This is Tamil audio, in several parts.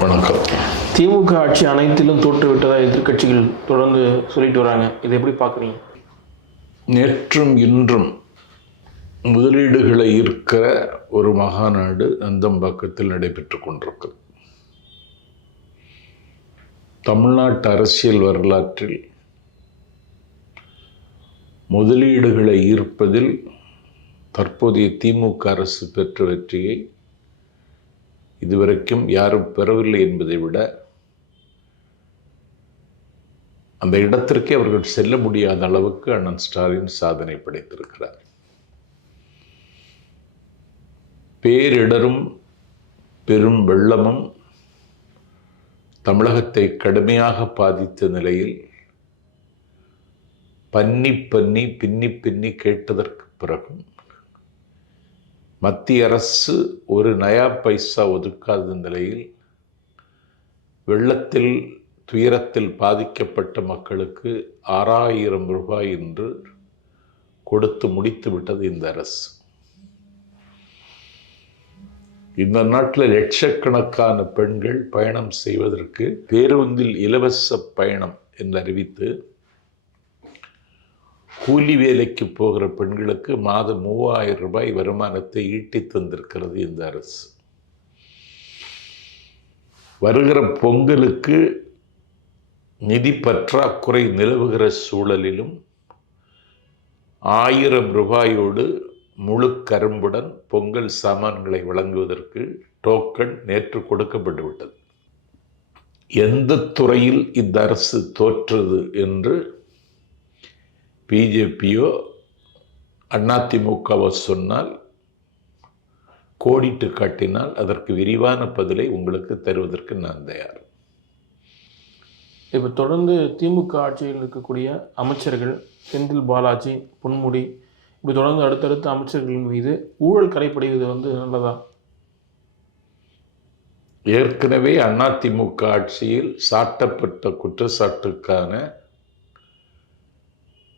வணக்கம். திமுக ஆட்சி அனைத்திலும் தோற்றுவிட்டதா எதிர்க்கட்சிகள் தொடர்ந்து சொல்லிட்டு வராங்க. இதை எப்படி பார்க்குறீங்க? நேற்றும் இன்றும் முதலீடுகளை ஈர்க்கிற ஒரு மகாநாடு நந்தம்பாக்கத்தில் நடைபெற்று கொண்டிருக்கு தமிழ்நாட்டு அரசியல் வரலாற்றில் முதலீடுகளை ஈர்ப்பதில் தற்போதைய திமுக அரசு பெற்ற வெற்றியை இதுவரைக்கும் யாரும் பெறவில்லை என்பதை விட அந்த இடத்திற்கே அவர்கள் செல்ல முடியாத அளவுக்கு அண்ணன் ஸ்டாலின் சாதனை படைத்திருக்கிறார். பேரிடரும் பெரும் வெள்ளமும் தமிழகத்தை கடுமையாக பாதித்த நிலையில் பன்னி பன்னி பின்னி பின்னி கேட்டதற்கு பிறகும் மத்திய அரசு ஒரு நயா பைசா ஒதுக்காத நிலையில் வெள்ளத்தில் துயரத்தில் பாதிக்கப்பட்ட மக்களுக்கு ஆறாயிரம் ரூபாய் என்று கொடுத்து முடித்து விட்டது இந்த அரசு. இந்த நாட்டில் லட்சக்கணக்கான பெண்கள் பயணம் செய்வதற்கு பேருந்தில் இலவச பயணம் என்று அறிவித்து கூலி வேலைக்கு போகிற பெண்களுக்கு மாதம் மூவாயிரம் ரூபாய் வருமானத்தை ஈட்டி தந்திருக்கிறது இந்த அரசு. வருகிற பொங்கலுக்கு நிதி பற்றாக்குறை நிலவுகிற சூழலிலும் ஆயிரம் ரூபாயோடு முழு கரும்புடன் பொங்கல் சாமான்களை வழங்குவதற்கு டோக்கன் நேற்று கொடுக்கப்பட்டு விட்டது. எந்த துறையில் இந்த அரசு தோற்றது என்று பிஜேபியோ அதிமுகவோ சொன்னால் கோடிட்டு காட்டினால் அதற்கு விரிவான பதிலை உங்களுக்கு தருவதற்கு நான் தயார். இப்போ தொடர்ந்து திமுக ஆட்சியில் இருக்கக்கூடிய அமைச்சர்கள் செந்தில் பாலாஜி பொன்முடி இப்படி தொடர்ந்து அடுத்தடுத்த அமைச்சர்கள் மீது ஊழல் கரைப்படுவது வந்து நல்லதா? ஏற்கனவே அதிமுக ஆட்சியில் சாட்டப்பட்ட குற்றச்சாட்டுக்கான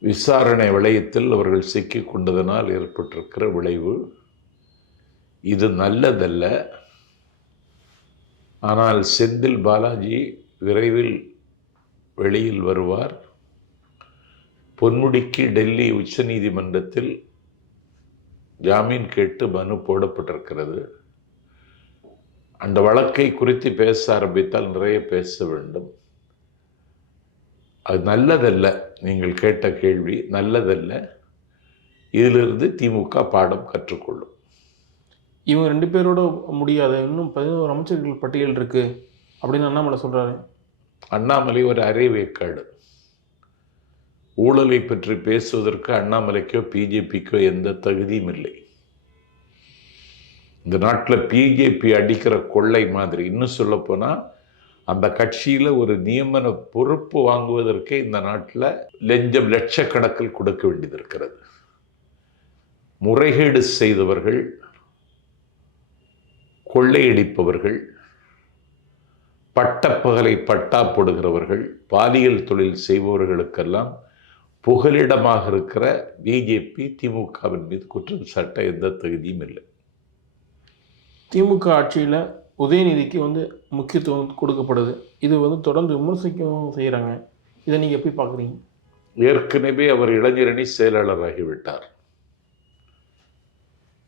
விசாரணை வளையத்தில் அவர்கள் சிக்கி கொண்டதனால் ஏற்பட்டிருக்கிற விளைவு. இது நல்லதல்ல. ஆனால் செந்தில் பாலாஜி விரைவில் வெளியில் வருவார். பொன்முடிக்கு டெல்லி உச்சநீதிமன்றத்தில் ஜாமீன் கேட்டு மனு போடப்பட்டிருக்கிறது. அந்த வழக்கை குறித்து பேச ஆரம்பித்தால் நிறைய பேச வேண்டும். அது நல்லதல்ல நீங்கள் கேட்ட கேள்வி நல்லதல்ல. இதிலிருந்து திமுக பாடம் கற்றுக்கொள்ளும். இவங்க ரெண்டு பேரோட முடியாத இன்னும் பதினோரு அமைச்சர்கள் பட்டியல் இருக்கு அப்படின்னு அண்ணாமலை சொல்றாரு. அண்ணாமலை ஒரு அரைவேக்காடு. ஊழலை பற்றி பேசுவதற்கு அண்ணாமலைக்கோ பிஜேபிக்கோ எந்த தகுதியும் இல்லை. இந்த நாட்டில் பிஜேபி அடிக்கிற கொள்ளை மாதிரி. இன்னும் சொல்லப்போனால் அந்த கட்சியில் ஒரு நியமன பொறுப்பு வாங்குவதற்கே இந்த நாட்டில் லஞ்சம் லட்சக்கணக்கில் கொடுக்க வேண்டியது இருக்கிறது முறைகேடு செய்தவர்கள் கொள்ளையடிப்பவர்கள் பட்டப்பகலை பட்டா போடுகிறவர்கள் பாலியல் தொழில் செய்பவர்களுக்கெல்லாம் புகலிடமாக இருக்கிற பிஜேபி திமுகவின் மீது குற்றம் சாட்ட எந்த தகுதியும் இல்லை. திமுக ஆட்சியில் உதயநிதிக்கு வந்து முக்கியத்துவம் கொடுக்கப்படுது. இது வந்து தொடர்ந்து விமர்சிக்கவும் செய்கிறாங்க இதை நீங்கள் எப்படி பார்க்குறீங்க? ஏற்கனவே அவர் இளைஞரணி செயலாளராகிவிட்டார்.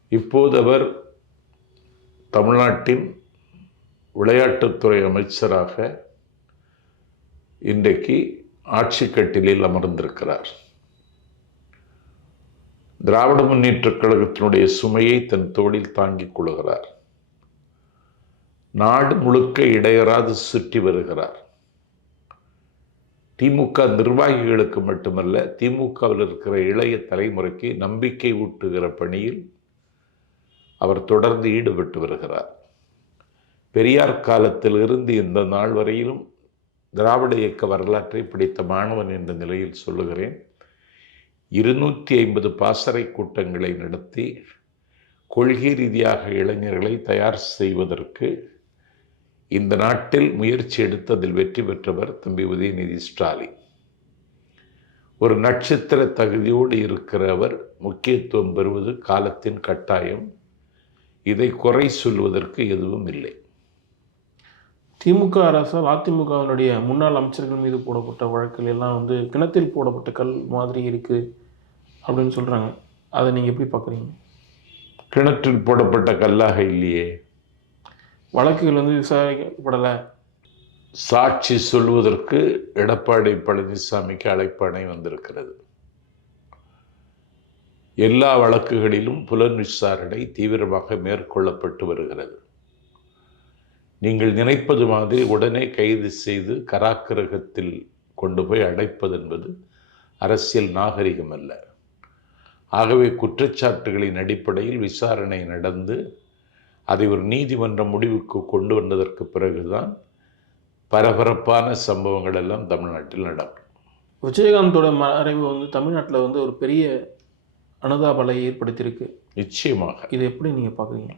இப்போது அவர் தமிழ்நாட்டின் விளையாட்டுத்துறை அமைச்சராக இன்றைக்கு ஆட்சி கட்டிலில் அமர்ந்திருக்கிறார். திராவிட முன்னேற்றக் கழகத்தினுடைய சுமையை தன் தோளில் தாங்கிக் கொள்கிறார். நாடு முழுக்க இடையராது சுற்றி வருகிறார். திமுக நிர்வாகிகளுக்கு மட்டுமல்ல திமுகவில் இருக்கிற இளைய தலைமுறைக்கு நம்பிக்கை ஊட்டுகிற பணியில் அவர் தொடர்ந்து ஈடுபட்டு வருகிறார். பெரியார் காலத்தில் இருந்து இந்த நாள் வரையிலும் திராவிட இயக்க வரலாற்றை பிடித்த மாணவன் என்ற நிலையில் சொல்லுகிறேன். இருநூற்றி ஐம்பது பாசறை கூட்டங்களை நடத்தி கொள்கை ரீதியாக இளைஞர்களை தயார் செய்வதற்கு இந்த நாட்டில் முயற்சி எடுத்து அதில் வெற்றி பெற்றவர் தம்பி உதயநிதி ஸ்டாலின். ஒரு நட்சத்திர தகுதியோடு இருக்கிறவர் முக்கியத்துவம் பெறுவது காலத்தின் கட்டாயம். இதை குறை சொல்வதற்கு எதுவும் இல்லை. திமுக அரசால் அதிமுகவினுடைய முன்னாள் அமைச்சர்கள் மீது போடப்பட்ட வழக்குகள் எல்லாம் வந்து கிணத்தில் போடப்பட்ட கல் மாதிரி இருக்கு அப்படின்னு சொல்றாங்க. அதை நீங்க எப்படி பார்க்குறீங்க கிணற்றில் போடப்பட்ட கல்லாக இல்லையே. வழக்குகள் வந்து விசாரிக்கப்படலை. சாட்சி சொல்வதற்கு எடப்பாடி பழனிசாமிக்கு அழைப்பாணை வந்திருக்கிறது. எல்லா வழக்குகளிலும் புலன் விசாரணை தீவிரமாக மேற்கொள்ளப்பட்டு வருகிறது. நீங்கள் நினைப்பது மாதிரி உடனே கைது செய்து கராக்கிரகத்தில் கொண்டு போய் அடைப்பது என்பது அரசியல் நாகரிகம் அல்ல. ஆகவே குற்றச்சாட்டுகளின் அடிப்படையில் விசாரணை நடந்து அதை ஒரு நீதிமன்ற முடிவுக்கு கொண்டு வந்ததற்கு பிறகுதான் பரபரப்பான சம்பவங்கள் எல்லாம் தமிழ்நாட்டில் நடக்கும். விஜயகாந்தோட மறைவு வந்து தமிழ்நாட்டில் வந்து ஒரு பெரிய அனுதாபலை ஏற்படுத்தியிருக்கு. நிச்சயமாக. இது எப்படி நீங்க பார்க்குறீங்க?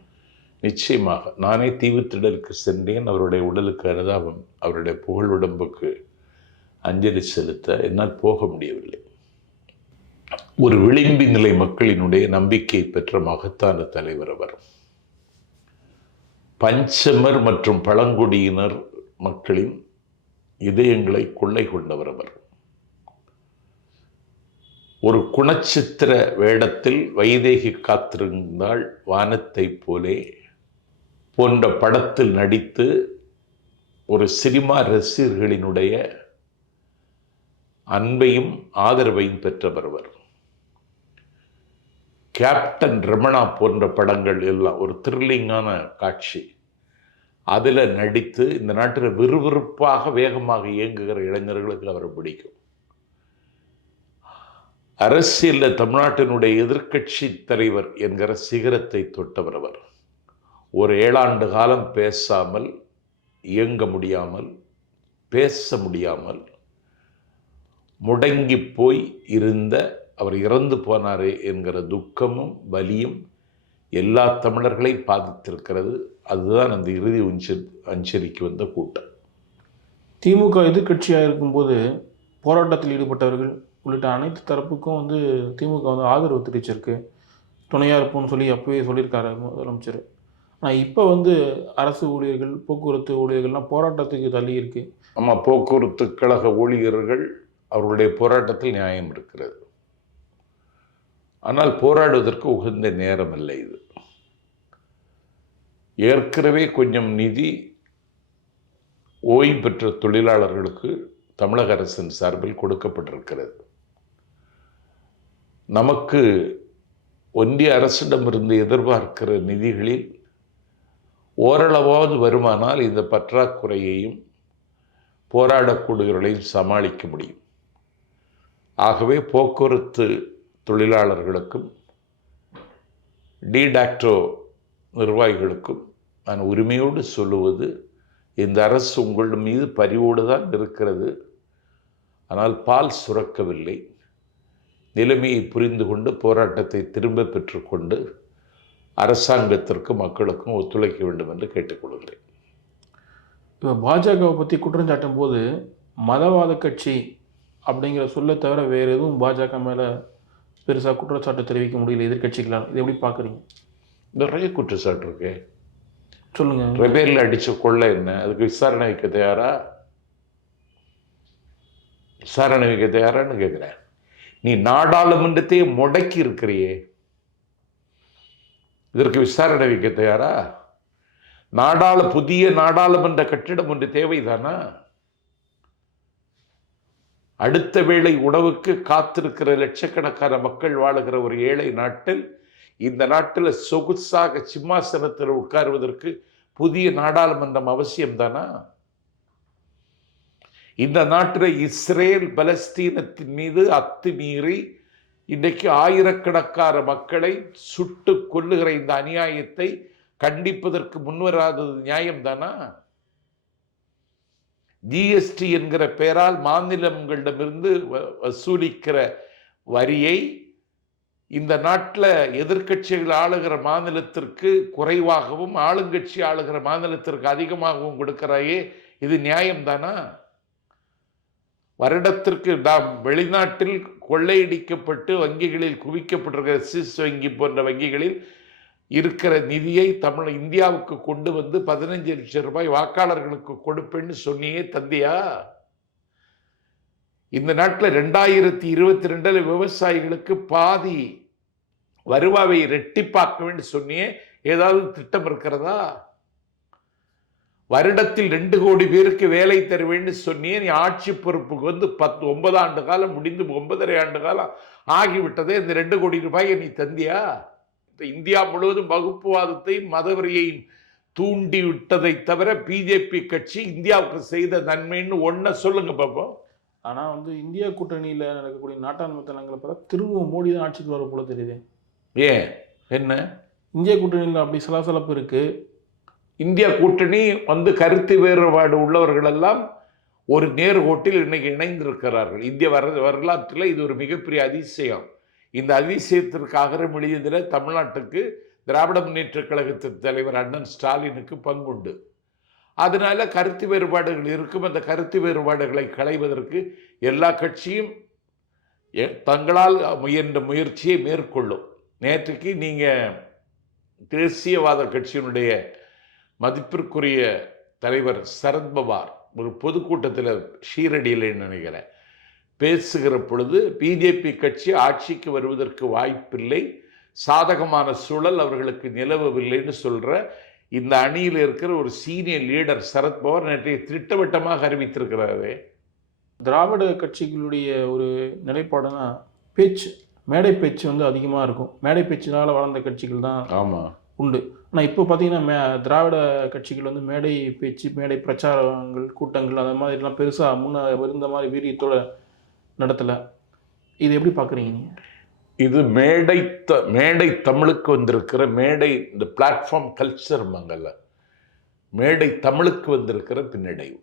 நிச்சயமாக. நானே தீவுத்திடலுக்கு சென்றேன். அவருடைய உடலுக்கு அனுதாபம் அவருடைய புகழ் உடம்புக்கு அஞ்சலி செலுத்த என்னால் போக முடியவில்லை. ஒரு விளிம்பி நிலை மக்களினுடைய நம்பிக்கை பெற்ற மகத்தான தலைவர் அவர். பஞ்சமர் மற்றும் பழங்குடியினர் மக்களின் இதயங்களை கொள்ளை கொண்டவர் அவர். ஒரு குணச்சித்திர வேடத்தில் வைதேகி காத்திருந்தால் வானத்தைப் போலே போன்ற படத்தில் நடித்து ஒரு சினிமா ரசிகர்களினுடைய அன்பையும் ஆதரவையும் பெற்றவர் அவர். கேப்டன் ரமணா போன்ற படங்கள் எல்லாம் ஒரு த்ரில்லிங்கான காட்சி. அதில் நடித்து இந்த நாட்டில் விறுவிறுப்பாக வேகமாக இயங்குகிற இளைஞர்களுக்கு அவரை பிடிக்கும். அரசியலில் தமிழ்நாட்டினுடைய எதிர்க்கட்சி தலைவர் என்கிற சிகரத்தை தொட்டவர் அவர். ஒரு ஏழாண்டு காலம் பேசாமல் இயங்க முடியாமல் பேச முடியாமல் முடங்கி போய் இருந்த அவர் இறந்து போனாரே என்கிற துக்கமும் வலியும் எல்லா தமிழர்களையும் பாதித்திருக்கிறது. அதுதான் அந்த இறுதி உஞ்ச அஞ்சலிக்கு வந்த கூட்டம். திமுக எதிர்க்கட்சியாக இருக்கும்போது போராட்டத்தில் ஈடுபட்டவர்கள் உள்ளிட்ட அனைத்து தரப்புக்கும் வந்து திமுக வந்து ஆதரவு தெரிவிச்சிருக்கு. துணையாக இருப்போம்னு சொல்லி அப்பவே சொல்லியிருக்காரு முதலமைச்சர். ஆனால் இப்போ வந்து அரசு ஊழியர்கள் போக்குவரத்து ஊழியர்கள்லாம் போராட்டத்துக்கு தள்ளி இருக்கு ஆமாம் போக்குவரத்து கழக ஊழியர்கள் அவர்களுடைய போராட்டத்தில் நியாயம் இருக்கிறது. ஆனால் போராடுவதற்கு உகந்த நேரம் அல்ல இது. ஏற்கனவே கொஞ்சம் நிதி ஓய்வு பெற்ற தொழிலாளர்களுக்கு தமிழக அரசின் சார்பில் கொடுக்கப்பட்டிருக்கிறது. நமக்கு ஒன்றிய அரசிடமிருந்து எதிர்பார்க்கிற நிதிகளில் ஓரளவாவது வருமானால் இந்த பற்றாக்குறையையும் போராடக்கூடியவர்களையும் சமாளிக்க முடியும். ஆகவே போக்குவரத்து தொழிலாளர்களுக்கும் டிடாக்டோ நிர்வாகிகளுக்கும் நான் உரிமையோடு சொல்லுவது இந்த அரசு உங்கள் மீது பரிவோடு தான் இருக்கிறது. ஆனால் பால் சுரக்கவில்லை. நிலைமையை புரிந்து கொண்டு போராட்டத்தை திரும்ப பெற்றுக்கொண்டு அரசாங்கத்திற்கு மக்களுக்கும் ஒத்துழைக்க வேண்டும் என்று கேட்டுக்கொள்கிறேன். இப்போ பாஜகவை பற்றி குற்றஞ்சாட்டும் போது மதவாத கட்சி அப்படிங்கிற சொல்ல தவிர வேறு எதுவும் பாஜக மேலே பெருசாக குற்றச்சாட்டு தெரிவிக்க முடியல எதிர்க்கட்சிகளால். இது எப்படி பார்க்குறீங்க? நிறைய குற்றச்சாட்டு இருக்கு. சொல்லுங்கள் ரெபேரில் அடிச்ச கொள்ளை என்ன? அதுக்கு விசாரணை வைக்க தயாரா? விசாரணை வைக்க தயாரான்னு கேட்குறேன் நீ நாடாளுமன்றத்தையே முடக்கி இருக்கிறியே. இதற்கு விசாரணை வைக்க தயாரா? நாடாள புதிய நாடாளுமன்ற கட்டிடம் ஒன்று தேவைதானா? அடுத்த வேளை உணவுக்கு காத்திருக்கிற லட்சக்கணக்கான மக்கள் வாழுகிற ஒரு ஏழை நாட்டில் இந்த நாட்டில் சொகுசாக சிம்மாசனத்தில் உட்காருவதற்கு புதிய நாடாளுமன்றம் அவசியம்தானா? இந்த நாட்டில் இஸ்ரேல் பலஸ்தீனத்தின் மீது அத்துமீறி இன்றைக்கு ஆயிரக்கணக்கான மக்களை சுட்டு கொல்லுகிற இந்த அநியாயத்தை கண்டிப்பதற்கு முன்வராதது நியாயம்தானா? ஜிஎஸ்டி என்கிற பெயரால் மாநிலங்களிடமிருந்து வ- வசூலிக்கிற வரியை இந்த நாட்டில் எதிர்க்கட்சிகள் ஆளுகிற மாநிலத்திற்கு குறைவாகவும் ஆளுங்கட்சி ஆளுகிற மாநிலத்திற்கு அதிகமாகவும் கொடுக்கிறாயே இது நியாயம்தானா? வருடத்திற்கு நாம் வெளிநாட்டில் கொள்ளையடிக்கப்பட்டு வங்கிகளில் குவிக்கப்பட்டிருக்கிற சிஸ் வங்கி போன்ற வங்கிகளில் இருக்கிற நிதியை தமிழ் இந்தியாவுக்கு கொண்டு வந்து பதினஞ்சு லட்சம் ரூபாய் வாக்காளர்களுக்கு கொடுப்பேன்னு சொன்னியே தந்தியா? இந்த நாட்டில் ரெண்டாயிரத்தி இருபத்தி ரெண்டில் விவசாயிகளுக்கு பாதி வருவாவை ரெட்டிப்பாக்க வேண்டி சொன்னியே ஏதாவது திட்டம் இருக்கிறதா? வருடத்தில் ரெண்டு கோடி பேருக்கு வேலை தருவேன்னு சொன்னியே நீ ஆட்சி பொறுப்புக்கு வந்து பத்து ஒன்பது ஆண்டு காலம் முடிந்து ஒன்பதரை ஆண்டு காலம் ஆகிவிட்டதே இந்த ரெண்டு கோடி ரூபாயை நீ தந்தியா? இந்தியா முழுவதும் வகுப்புவாதத்தையும் மதவெறியையும் தூண்டி விட்டதை தவிர பிஜேபி கட்சி இந்தியாவுக்கு செய்த நன்மைன்னு ஒன்ன சொல்லுங்க பாப்போம். ஆனால் வந்து இந்தியா கூட்டணியில் நடக்கக்கூடிய நாட்டாண்மை பார்த்தா திரும்பவும் மோடி தான் ஆட்சிக்கு வர போல தெரியுது. ஏன்? என்ன? இந்தியா கூட்டணியில் அப்படி சலசலப்பு இருக்கு. இந்தியா கூட்டணி வந்து கருத்து வேறுபாடு உள்ளவர்கள் எல்லாம் ஒரு நேர்கோட்டில் இன்னைக்கு இணைந்திருக்கிறார்கள். இந்திய வர வரலாற்றில் இது ஒரு மிகப்பெரிய அதிசயம். இந்த அதிசயத்திற்கு அகரம் எழுதியதில் தமிழ்நாட்டுக்கு திராவிட முன்னேற்ற கழகத்தின் தலைவர் அண்ணன் ஸ்டாலினுக்கு பங்குண்டு. அதனால் கருத்து வேறுபாடுகள் இருக்கும். அந்த கருத்து வேறுபாடுகளை களைவதற்கு எல்லா கட்சியும் எ- தங்களால் முயன்ற முயற்சியை மேற்கொள்ளும். நேற்றுக்கு நீங்கள் தேசியவாத கட்சியினுடைய மதிப்பிற்குரிய தலைவர் சரத்பவார் ஒரு பொதுக்கூட்டத்தில் ஷீரடியில் நினைக்கிறேன். பேசுகிற பொழுது பிஜேபி கட்சி ஆட்சிக்கு வருவதற்கு வாய்ப்பில்லை. சாதகமான சூழல் அவர்களுக்கு நிலவவில்லைன்னு சொல்ற இந்த அணியில் இருக்கிற ஒரு சீனியர் லீடர் சரத்பவார் நேற்றைய திட்டவட்டமாக அறிவித்திருக்கிறாரு. திராவிட கட்சிகளுடைய ஒரு நிலைப்பாடுனா பேச்சு மேடை பேச்சு வந்து அதிகமாக இருக்கும். மேடை பேச்சினால் வளர்ந்த கட்சிகள் தான் ஆமாம் உண்டு. ஆனால் இப்போ பார்த்தீங்கன்னா மே திராவிட கட்சிகள் வந்து மேடை பேச்சு மேடை பிரச்சாரங்கள் கூட்டங்கள் அந்த மாதிரிலாம் பெருசாக முன்ன இருந்த மாதிரி வீரியத்தோட நடத்தலை. இது எப்படி பார்க்குறீங்க நீங்கள் இது மேடை த மேடை தமிழுக்கு வந்திருக்கிற மேடை இந்த பிளாட்ஃபார்ம் கல்ச்சர் மங்கல்ல மேடை தமிழுக்கு வந்திருக்கிற பின்னடைவு.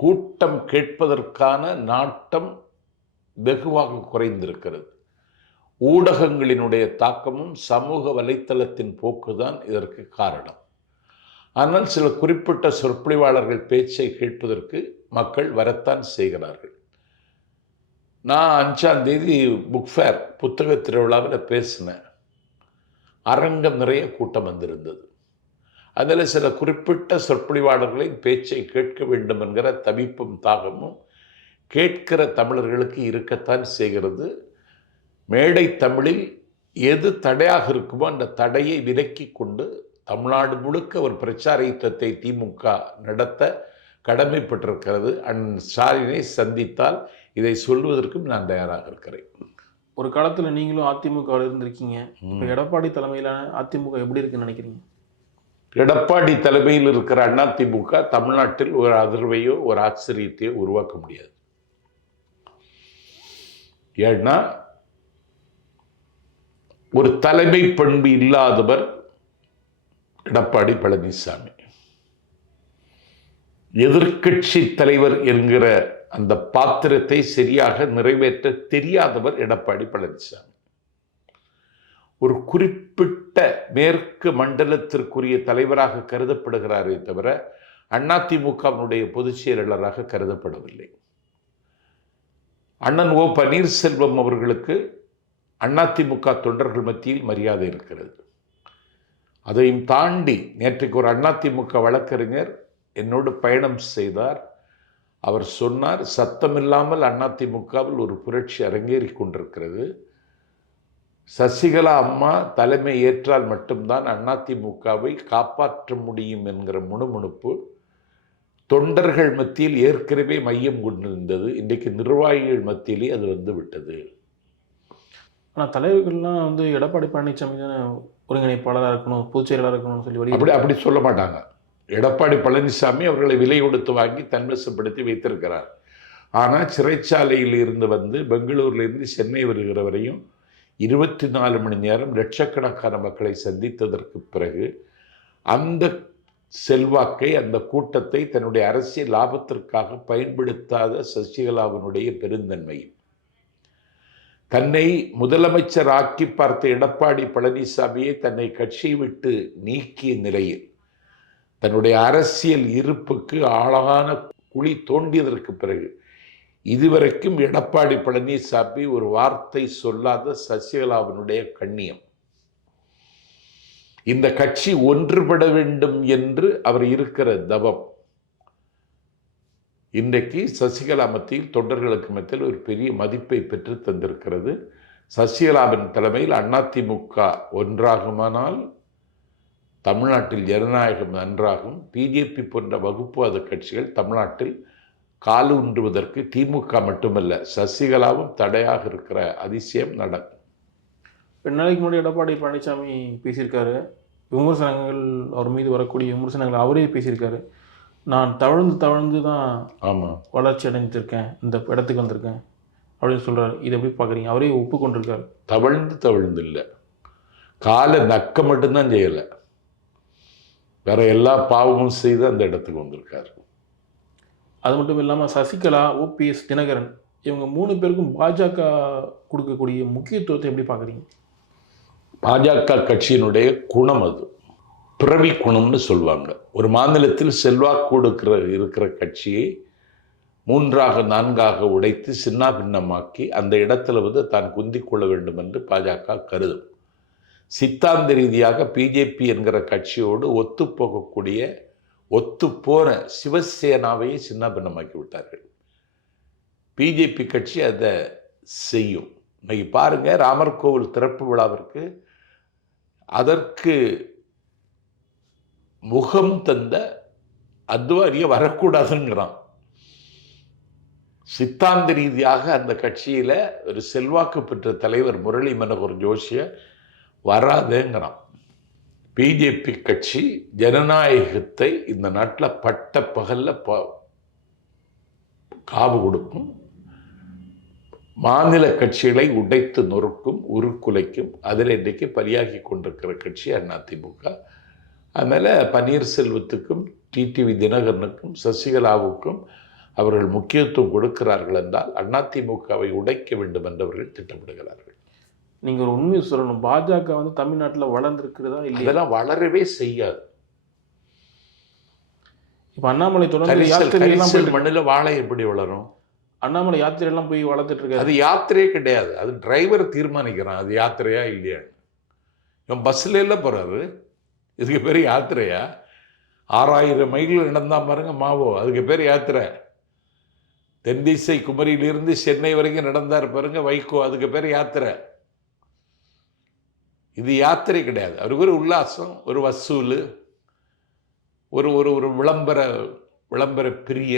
கூட்டம் கேட்பதற்கான நாட்டம் வெகுவாக குறைந்திருக்கிறது. ஊடகங்களினுடைய தாக்கமும் சமூக வலைத்தளத்தின் போக்கு தான் இதற்கு காரணம். ஆனால் சில குறிப்பிட்ட சொற்பொழிவாளர்கள் பேச்சை கேட்பதற்கு மக்கள் வரத்தான் செய்கிறார்கள். நான் அஞ்சாம் தேதி புக் ஃபேர் புத்தக திருவிழாவில் பேசினேன். அரங்கம் நிறைய கூட்டம் வந்திருந்தது. அதில் சில குறிப்பிட்ட சொற்பொழிவாளர்களின் பேச்சை கேட்க வேண்டும் என்கிற தவிப்பும் தாகமும் கேட்கிற தமிழர்களுக்கு இருக்கத்தான் செய்கிறது. மேடை தமிழில் எது தடையாக இருக்குமோ அந்த தடையை விலக்கி கொண்டு தமிழ்நாடு முழுக்க ஒரு பிரச்சார யுத்தத்தை திமுக நடத்த கடமைப்பட்டிருக்கிறது. அண்ணன் ஸ்டாலினை சந்தித்தால் இதை சொல்வதற்கும் நான் தயாராக இருக்கிறேன். ஒரு காலத்தில் நீங்களும் அதிமுகவில் இருந்திருக்கீங்க. இப்போ எடப்பாடி தலைமையிலான அதிமுக எப்படி இருக்குன்னு நினைக்கிறீங்க? எடப்பாடி தலைமையில் இருக்கிற அதிமுக தமிழ்நாட்டில் ஒரு அதிர்வையோ ஒரு ஆச்சரியத்தையோ உருவாக்க முடியாது. ஏன்னா ஒரு தலைமை பண்பு இல்லாதவர் எடப்பாடி பழனிசாமி. எதிர்க்கட்சி தலைவர் என்கிற அந்த பாத்திரத்தை சரியாக நிறைவேற்ற தெரியாதவர் எடப்பாடி பழனிசாமி. ஒரு குறிப்பிட்ட மேற்கு மண்டலத்திற்குரிய தலைவராக கருதப்படுகிறாரே தவிர அதிமுகவினுடைய பொதுச் செயலாளராக கருதப்படவில்லை. அண்ணன் ஓ பன்னீர்செல்வம் அவர்களுக்கு அதிமுக தொண்டர்கள் மத்தியில் மரியாதை இருக்கிறது. அதையும் தாண்டி நேற்றுக்கு ஒரு அதிமுக வழக்கறிஞர் என்னோடு பயணம் செய்தார். அவர் சொன்னார் சத்தமில்லாமல் அதிமுகவில் ஒரு புரட்சி அரங்கேறி கொண்டிருக்கிறது. சசிகலா அம்மா தலைமை ஏற்றால் மட்டும்தான் அதிமுகவை காப்பாற்ற முடியும் என்கிற முணுமுணுப்பு தொண்டர்கள் மத்தியில் ஏற்கனவே மையம் கொண்டிருந்தது. இன்றைக்கு நிர்வாகிகள் மத்தியிலே அது வந்து விட்டது. ஆனால் தலைவர்கள்லாம் வந்து எடப்பாடி பழனிசாமி தானே ஒருங்கிணைப்பாளராக இருக்கணும் பொதுச் செயலாளராக இருக்கணும்னு சொல்லி அப்படி அப்படி சொல்ல மாட்டாங்க. எடப்பாடி பழனிசாமி அவர்களை விலை கொடுத்து வாங்கி தன்வசப்படுத்தி வைத்திருக்கிறார். ஆனால் சிறைச்சாலையில் இருந்து வந்து பெங்களூர்லேருந்து சென்னை வருகிற வரையும் இருபத்தி நாலு மணி நேரம் லட்சக்கணக்கான மக்களை சந்தித்ததற்கு பிறகு அந்த செல்வாக்கை அந்த கூட்டத்தை தன்னுடைய அரசியல் லாபத்திற்காக பயன்படுத்தாத சசிகலாவினுடைய பெருந்தன்மை. தன்னை முதலமைச்சர் ஆக்கி பார்த்த எடப்பாடி பழனிசாமியை தன்னை கட்சியை விட்டு நீக்கிய நிலையில் தன்னுடைய அரசியல் இருப்புக்கு ஆழகான குழி தோண்டியதற்கு பிறகு இதுவரைக்கும் எடப்பாடி பழனிசாமி ஒரு வார்த்தை சொல்லாத சசிகலாவினுடைய கண்ணியம். இந்த கட்சி ஒன்றுபட வேண்டும் என்று அவர் இருக்கிற தவம். இன்றைக்கு சசிகலா மத்தியில் தொண்டர்களுக்கு மத்தியில் ஒரு பெரிய மதிப்பை பெற்று தந்திருக்கிறது. சசிகலாவின் தலைமையில் அதிமுக ஒன்றாகுமானால் தமிழ்நாட்டில் ஜனநாயகம் நன்றாகும். பிஜேபி போன்ற வகுப்புவாத கட்சிகள் தமிழ்நாட்டில் காலூன்றுவதற்கு திமுக மட்டுமல்ல சசிகலாவும் தடையாக இருக்கிற அதிசயம் நடக்கும் ரெண்டு நாளைக்கு முன்னாடி எடப்பாடி பழனிசாமி பேசியிருக்காரு. விமர்சனங்கள் அவர் மீது வரக்கூடிய விமர்சனங்கள் அவரே பேசியிருக்காரு. நான் தவழ்ந்து தவழ்ந்து தான் ஆமாம் வளர்ச்சி அடைஞ்சிருக்கேன் இந்த இடத்துக்கு வந்திருக்கேன் அப்படின்னு சொல்றாரு. இதை எப்படி பார்க்குறீங்க? அவரே ஒப்புக்கொண்டிருக்காரு. தவழ்ந்து தவழ்ந்து இல்லை. காலை நக்க மட்டும்தான் செய்யலை. வேற எல்லா பாவமும் செய்து அந்த இடத்துக்கு வந்திருக்காரு. அது மட்டும் இல்லாமல் சசிகலா ஓபிஎஸ் தினகரன் இவங்க மூணு பேருக்கும் பாஜக கொடுக்கக்கூடிய முக்கியத்துவத்தை எப்படி பார்க்குறீங்க? பாஜக கட்சியினுடைய குணம் அது. பிறவி குணம்னு சொல்லுவாங்க. ஒரு மாநிலத்தில் செல்வாக்கு கொடுக்கிற இருக்கிற கட்சியை மூன்றாக நான்காக உடைத்து சின்ன பின்னமாக்கி அந்த இடத்துல வந்து தான் குந்திக் கொள்ள வேண்டும் என்று பாஜக கருதும். சித்தாந்த ரீதியாக பிஜேபி என்கிற கட்சியோடு ஒத்துப்போகக்கூடிய ஒத்துப்போன சிவசேனாவையே சின்னாபின்னமாக்கி விட்டார்கள். பிஜேபி கட்சி அதை செய்யும். இன்னைக்கு பாருங்கள் ராமர் கோவில் திறப்பு விழாவிற்கு அதற்கு முகம் தந்த அத்வாரியை வரக்கூடாதுங்கிறான். சித்தாந்த ரீதியாக அந்த கட்சியில் ஒரு செல்வாக்கு பெற்ற தலைவர் முரளி மனோகர் ஜோஷியை வராதுங்கிறான். பிஜேபி கட்சி ஜனநாயகத்தை இந்த நாட்டில் பட்ட பகலில் ப காவு கொடுக்கும். மாநில கட்சிகளை உடைத்து நொறுக்கும் உருக்குலைக்கும். அதில் இன்றைக்கு பலியாகி கொண்டிருக்கிற கட்சி அதிமுக. அதனால் பன்னீர்செல்வத்துக்கும் டிடிவி தினகரனுக்கும் சசிகலாவுக்கும் அவர்கள் முக்கியத்துவம் கொடுக்கிறார்கள் என்றால் அதிமுகவை உடைக்க வேண்டும் என்றவர்கள் திட்டமிடுகிறார்கள். நீங்கள் ஒரு உண்மையை சொல்லணும். பாஜக வந்து தமிழ்நாட்டில் வளர்ந்துருக்கிறதா இல்லையா? அதெல்லாம் வளரவே செய்யாது. இப்போ அண்ணாமலை தொடர்ந்து மண்ணில் வாழை எப்படி வளரும்? அண்ணாமலை யாத்திரையெல்லாம் போய் வளர்த்துட்டு இருக்காரு. அது யாத்திரையே கிடையாது. அது டிரைவர் தீர்மானிக்கிறான். அது யாத்திரையா இல்லையான்னு இவன் பஸ்ல எல்லாம் போறாரு. இதுக்கு பேர் யாத்திரையா? ஆறாயிரம் மைல் நடந்தா பாருங்க மாவோ. அதுக்கு பேர் யாத்திரை. தென்திசை குமரியிலிருந்து சென்னை வரைக்கும் நடந்தார் பாருங்க வைகோ. அதுக்கு பேர் யாத்திரை. இது யாத்திரை கிடையாது. அவருக்கு ஒரு உல்லாசம் ஒரு வசூல் ஒரு ஒரு ஒரு விளம்பர விளம்பர பிரிய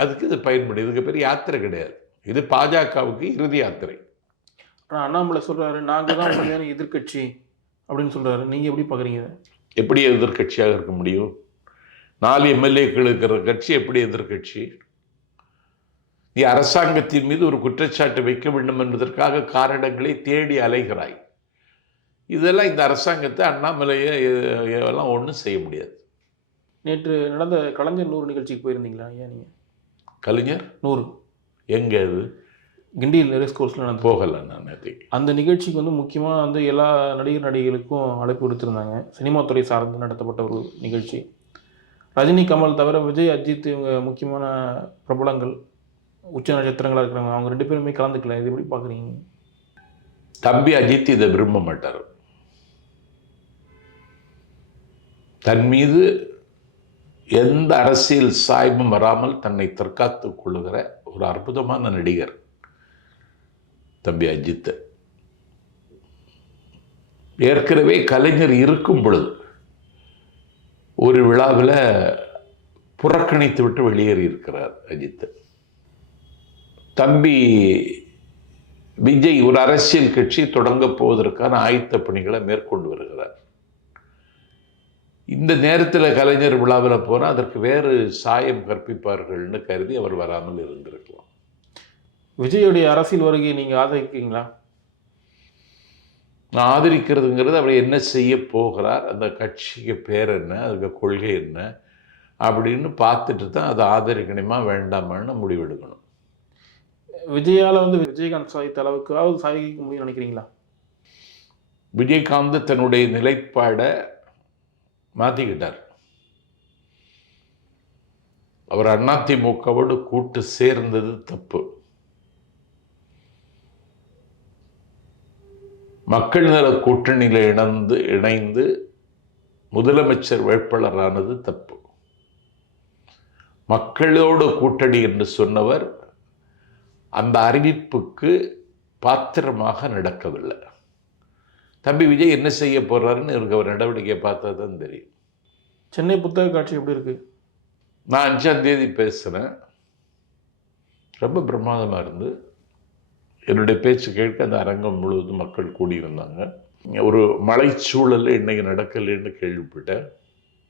அதுக்கு இது பயன்படுது இதுக்கு பேர் யாத்திரை கிடையாது. இது பாஜகவுக்கு இறுதி யாத்திரை. ஆனால் அண்ணாமலை சொல்றாரு நாங்கள் தான் உண்மையான எதிர்க்கட்சி அப்படின்னு சொல்றாரு. நீங்க எப்படி பார்க்குறீங்க எப்படி எதிர்க்கட்சியாக இருக்க முடியும்? நாலு எம்எல்ஏக்கள் இருக்கிற கட்சி எப்படி எதிர்க்கட்சி? நீ அரசாங்கத்தின் மீது ஒரு குற்றச்சாட்டு வைக்க வேண்டும் என்பதற்காக காரணங்களை தேடி அலைகிறாய். இதெல்லாம் இந்த அரசாங்கத்தை அண்ணாமலையை எல்லாம் ஒன்றும் செய்ய முடியாது. நேற்று நடந்த கலைஞர் நூறு நிகழ்ச்சிக்கு போயிருந்தீங்களா? ஏன் நீங்கள் கலைஞர்? நூறு. எங்கே அது? கிண்டியில் ரேஸ் கோர்ஸில் நடந்த போகலை நான் நேற்றுக்கு அந்த நிகழ்ச்சிக்கு வந்து முக்கியமாக வந்து எல்லா நடிகர் நடிகைகளுக்கும் அழைப்பு விடுத்திருந்தாங்க. சினிமா துறை சார்ந்து நடத்தப்பட்ட ஒரு நிகழ்ச்சி. ரஜினி கமல் தவிர விஜய் அஜித் இவங்க முக்கியமான பிரபலங்கள் உச்ச நட்சத்திரங்களாக இருக்கிறவங்க அவங்க ரெண்டு பேருமே கலந்துக்கல. இது எப்படி பார்க்குறீங்க தம்பி அஜித் இதை விரும்ப மாட்டார். தன் மீது எந்த அரசியல் சாய்வும் வராமல் தன்னை தற்காத்து கொள்ளுகிற ஒரு அற்புதமான நடிகர் தம்பி அஜித். ஏற்கனவே கலைஞர் இருக்கும் பொழுது ஒரு விழாவில் புறக்கணித்து விட்டு வெளியேறி இருக்கிறார் அஜித். தம்பி விஜய் ஒரு அரசியல் கட்சி தொடங்க போவதற்கான ஆயத்த பணிகளை மேற்கொண்டு வருகிறார். இந்த நேரத்தில் கலைஞர் விழாவில் போனால் அதற்கு வேறு சாயம் கற்பிப்பார்கள்னு கருதி அவர் வராமல் இருந்திருக்கலாம். விஜயுடைய அரசியல் வருகையை நீங்கள் ஆதரிக்கிறீங்களா? நான் ஆதரிக்கிறதுங்கிறது அவர் என்ன செய்ய போகிறார் அந்த கட்சிக்கு பேர் என்ன அதுக்கு கொள்கை என்ன அப்படின்னு பார்த்துட்டு தான் அதை ஆதரிக்கணுமா வேண்டாமான்னு முடிவெடுக்கணும். விஜயால் வந்து விஜயகாந்த் சாதித்த அளவுக்காவது சாதிக்க முடியும்னு நினைக்கிறீங்களா? விஜயகாந்த் தன்னுடைய நிலைப்பாடை மாற்றிக்கிட்டார் அவர் அதிமுகவோடு கூட்டு சேர்ந்தது தப்பு. மக்கள் நல கூட்டணியில் இணைந்து இணைந்து முதலமைச்சர் வேட்பாளரானது தப்பு. மக்களோடு கூட்டணி என்று சொன்னவர் அந்த அறிவிப்புக்கு பாத்திரமாக நடக்கவில்லை. தம்பி விஜய் என்ன செய்ய போறாருன்னு இவருக்கு அவர் நடவடிக்கை பார்த்தா தான் தெரியும். சென்னை புத்தக காட்சி எப்படி இருக்கு? நான் அஞ்சாம் தேதி பேசுனேன் ரொம்ப பிரமாதமாக இருந்து என்னுடைய பேச்சு கேட்க அந்த அரங்கம் முழுவதும் மக்கள் கூடியிருந்தாங்க. ஒரு மலைச்சூழல் இன்னைக்கு நடக்கலைன்னு கேள்விப்பட்டேன்.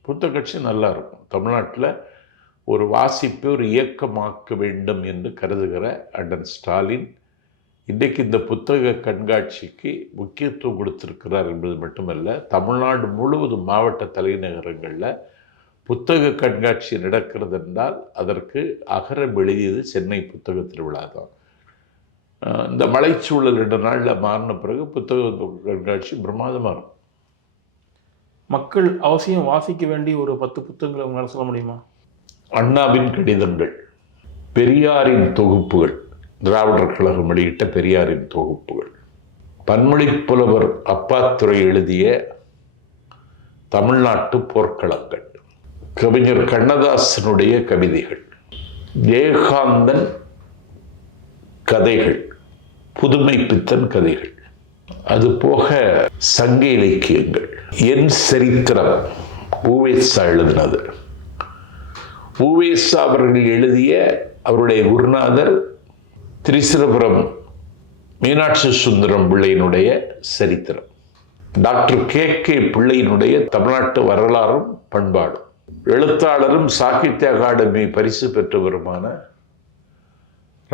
புத்தக கட்சி நல்லா இருக்கும். தமிழ்நாட்டில் ஒரு வாசிப்பை ஒரு இயக்கமாக்க வேண்டும் என்று கருதுகிற அண்ணன் ஸ்டாலின் இன்றைக்கு இந்த புத்தக கண்காட்சிக்கு முக்கியத்துவம் கொடுத்திருக்கிறார் என்பது மட்டுமல்ல தமிழ்நாடு முழுவதும் மாவட்ட தலைநகரங்களில் புத்தக கண்காட்சி நடக்கிறது என்றால் அதற்கு அகரம் எழுதியது சென்னை புத்தக திருவிழா தான் இந்த மலைச்சூழல் ரெண்டு நாளில் மாறின பிறகு புத்தக கண்காட்சி பிரமாதமாக இருக்கும் மக்கள் அவசியம் வாசிக்க வேண்டிய ஒரு பத்து புத்தகங்களை உங்களால் சொல்ல முடியுமா? அண்ணாவின் கடிதங்கள் பெரியாரின் தொகுப்புகள் திராவிடர் கழகம் வெளியிட்ட பெரியாரின் தொகுப்புகள். பன்மொழி புலவர் அப்பாத்துறை எழுதிய தமிழ்நாட்டு போர்க்களங்கள். கவிஞர் கண்ணதாசனுடைய கவிதைகள். ஜெயகாந்தன் கதைகள். புதுமை பித்தன் கதைகள். அது போக சங்க இலக்கியங்கள். என் சரித்திரம். ஊவேசா எழுதினது. ஊவேசா அவர்கள் எழுதிய அவருடைய குருநாதர் திரிசிரபுரம் மீனாட்சி சுந்தரம் பிள்ளையினுடைய சரித்திரம். டாக்டர் கே கே பிள்ளையினுடைய தமிழ்நாட்டு வரலாறும் பண்பாடும். எழுத்தாளரும் சாகித்ய அகாடமி பரிசு பெற்றவருமான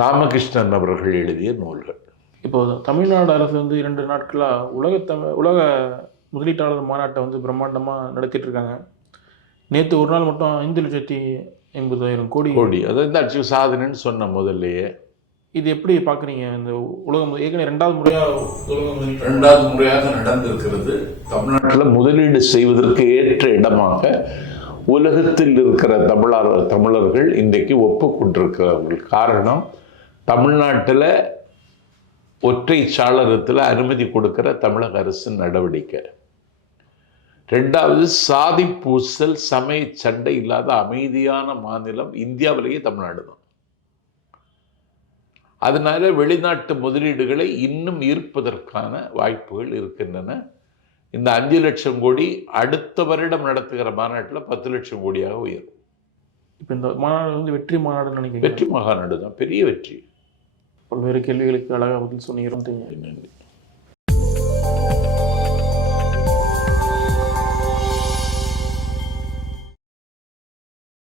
ராமகிருஷ்ணன் அவர்கள் எழுதிய நூல்கள். இப்போ தமிழ்நாடு அரசு வந்து இரண்டு நாட்களாக உலக தமிழ் உலக முதலீட்டாளர் மாநாட்டை வந்து பிரம்மாண்டமாக நடத்திட்டு இருக்காங்க நேற்று ஒரு நாள் மட்டும் ஐந்து லட்சத்தி எண்பதாயிரம் கோடி கோடி. அதாவது இந்த அச்சு சாதனைன்னு சொன்ன முதல்லயே. இது எப்படி பார்க்குறீங்க? இந்த உலகம் ஏற்கனவே ரெண்டாவது முறையாக ரெண்டாவது முறையாக நடந்திருக்கிறது. தமிழ்நாட்டில் முதலீடு செய்வதற்கு ஏற்ற இடமாக உலகத்தில் இருக்கிற தமிழர் தமிழர்கள் இன்றைக்கு ஒப்புக்கொண்டிருக்கிறார்கள். காரணம் தமிழ்நாட்டில் ஒற்றை சாளரத்தில் அனுமதி கொடுக்கிற தமிழக அரசின் நடவடிக்கை. ரெண்டாவது சாதி பூசல் சமய சண்டை இல்லாத அமைதியான மாநிலம் இந்தியாவிலேயே தமிழ்நாடு தான். அதனால வெளிநாட்டு முதலீடுகளை இன்னும் ஈர்ப்பதற்கான வாய்ப்புகள் இருக்கின்றன. இந்த அஞ்சு லட்சம் கோடி அடுத்த வருடம் நடத்துகிற மாநாட்டில் பத்து லட்சம் கோடியாக உயரும். இப்போ இந்த மாநாடு வந்து வெற்றி மாநாடுன்னு நினைக்கிறேன் வெற்றி மாகாநாடு தான் பெரிய வெற்றி. பல்வேறு கேள்விகளுக்கு அழகாக பதில் சொன்னீங்க. நன்றி.